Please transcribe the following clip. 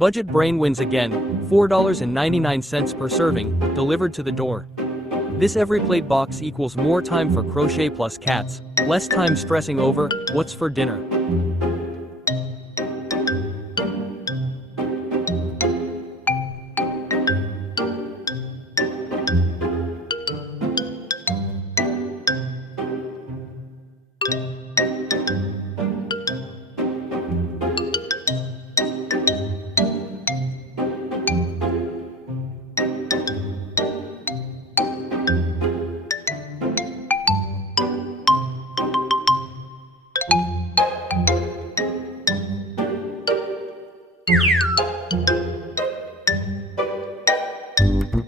Budget brain wins again, $4.99 per serving, delivered to the door. This EveryPlate box equals more time for crochet plus cats, less time stressing over what's for dinner.